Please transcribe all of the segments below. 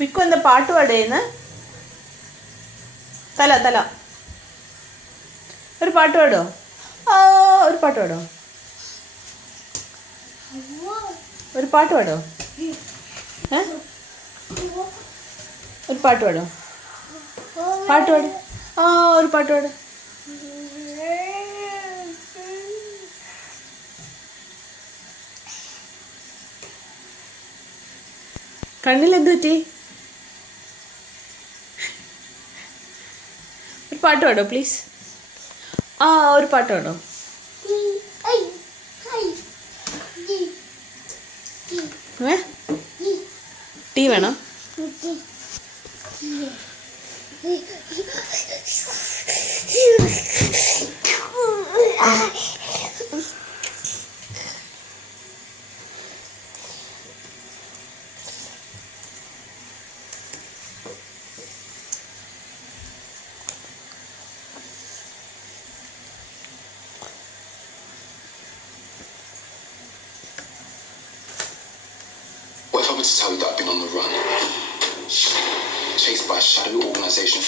Miku എന്താ പാട്ട് പാടുകയെന്ന്? തല തല ഒരു പാട്ട് പാടോ? ഒരു പാട്ട് പാടോ? ഒരു പാട്ട് പാടോ? ഒരു പാട്ട് പാടോ? പാട്ട് പാട്. ഒരു പാട്ട് പാട്. കണ്ണിൽ എന്ത് പറ്റി? ഒരു പാട്ട് പാടോ പ്ലീസ്? ഒരു പാട്ട് പാടോ? ടീ വേണോ? What if I were to tell you that I've been on the run, chased by a shadowy organisation?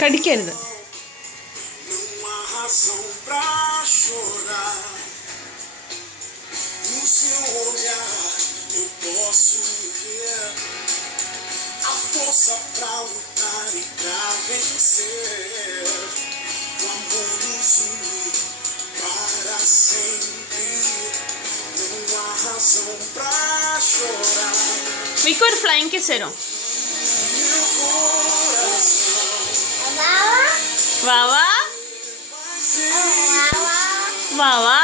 കടിക്കരുത്. മിക്ക ഒരു ഫ്ലൈങ് കിസ് തരോ? വാവാ വാവാ